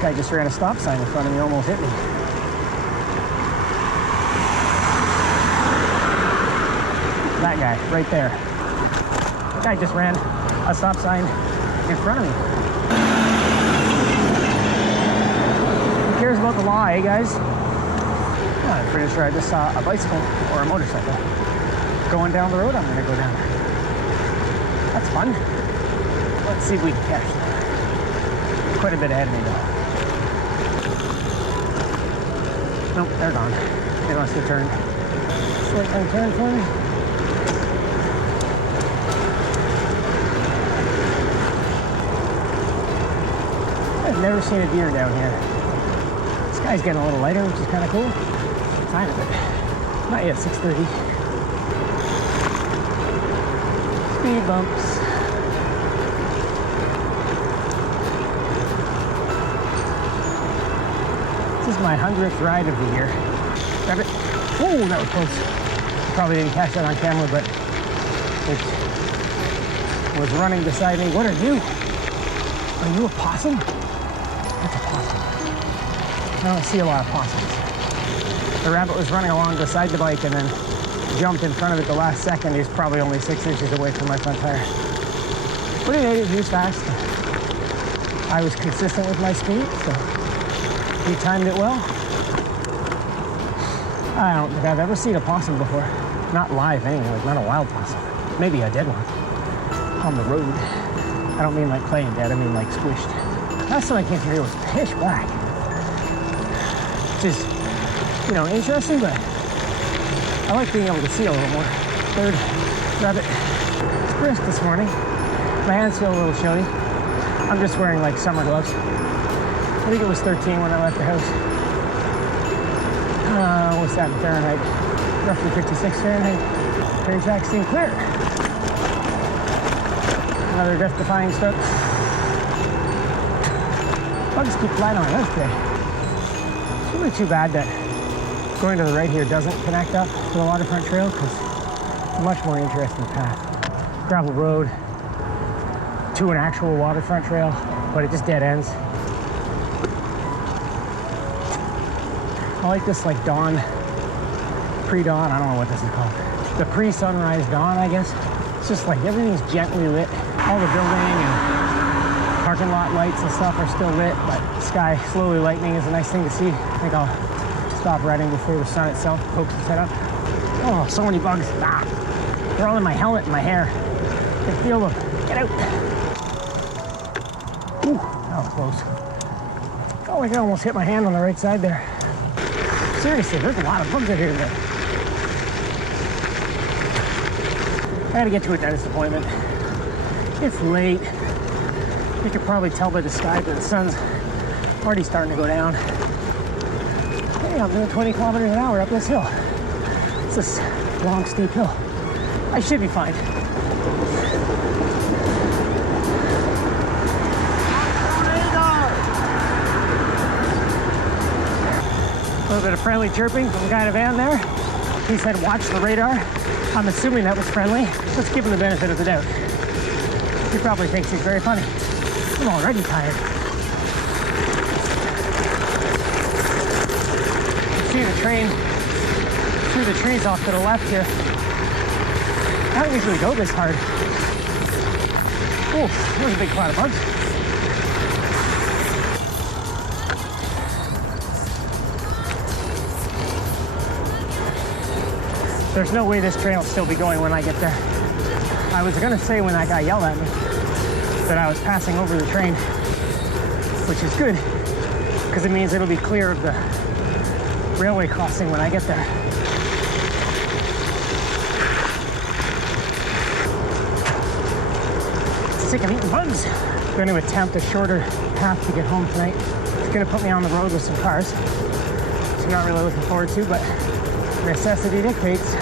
Guy just ran a stop sign in front of me, almost hit me. That guy, right there. That guy just ran a stop sign in front of me. Who cares about the law, eh, guys? Oh, I'm pretty sure I just saw a bicycle or a motorcycle going down the road. I'm gonna go down. That's fun. Let's see if we can catch them. Quite a bit ahead of me, though. Nope, they're gone. They must have turned. Slight turn for me. I've never seen a deer down here. The sky's getting a little lighter, which is kind of cool. Time of it. Not yet 6:30. Speed bumps. This is my 100th ride of the year. Grab it. Oh, that was close. Probably didn't catch that on camera, but it was running beside me. What are you? Are you a possum? That's a possum. I don't see a lot of possums. The rabbit was running along beside the bike and then jumped in front of it the last second. He's probably only 6 inches away from my front tire. But he was fast. I was consistent with my speed, so he timed it well. I don't think I've ever seen a possum before. Not live anyway, like not a wild possum. Maybe a dead one. On the road. I don't mean like playing dead, I mean like squished. Last time I came through here was pitch black. Which is, you know, interesting, but I like being able to see a little more. Third rabbit. It's brisk this morning. My hands feel a little chilly. I'm just wearing like summer gloves. I think it was 13 when I left the house. What's that in Fahrenheit? Roughly 56 Fahrenheit. Train tracks seem clear. Another death-defying start. Bugs keep flying on my house today. It's really too bad that going to the right here doesn't connect up to the waterfront trail, because it's a much more interesting path. Gravel road to an actual waterfront trail, but it just dead ends. I like this like dawn, pre-dawn, I don't know what this is called. The pre-sunrise dawn, I guess. It's just like everything's gently lit. All the building and parking lot lights and stuff are still lit, but the sky slowly lightening is a nice thing to see. I think I'll stop riding before the sun itself pokes its head up. Oh, so many bugs. Ah, they're all in my helmet and my hair. I can feel them. Get out. Ooh, that was close. Oh, like I almost hit my hand on the right side there. Seriously, there's a lot of bugs out here today. I gotta get to a dentist appointment. It's late. You can probably tell by the sky that the sun's already starting to go down. Hey, I'm doing 20 kilometers an hour up this hill. It's this long, steep hill. I should be fine. A little bit of friendly chirping from the guy in the van there. He said, watch the radar. I'm assuming that was friendly. Let's give him the benefit of the doubt. He probably thinks he's very funny. I'm already tired. You see the train through the trees off to the left here. I don't usually go this hard. Oof, there's a big cloud of bugs. There's no way this train will still be going when I get there. I was gonna say when that guy yelled at me that I was passing over the train, which is good, because it means it'll be clear of the railway crossing when I get there. Sick of eating bugs. I'm going to attempt a shorter path to get home tonight. It's going to put me on the road with some cars, which I'm not really looking forward to, but necessity dictates.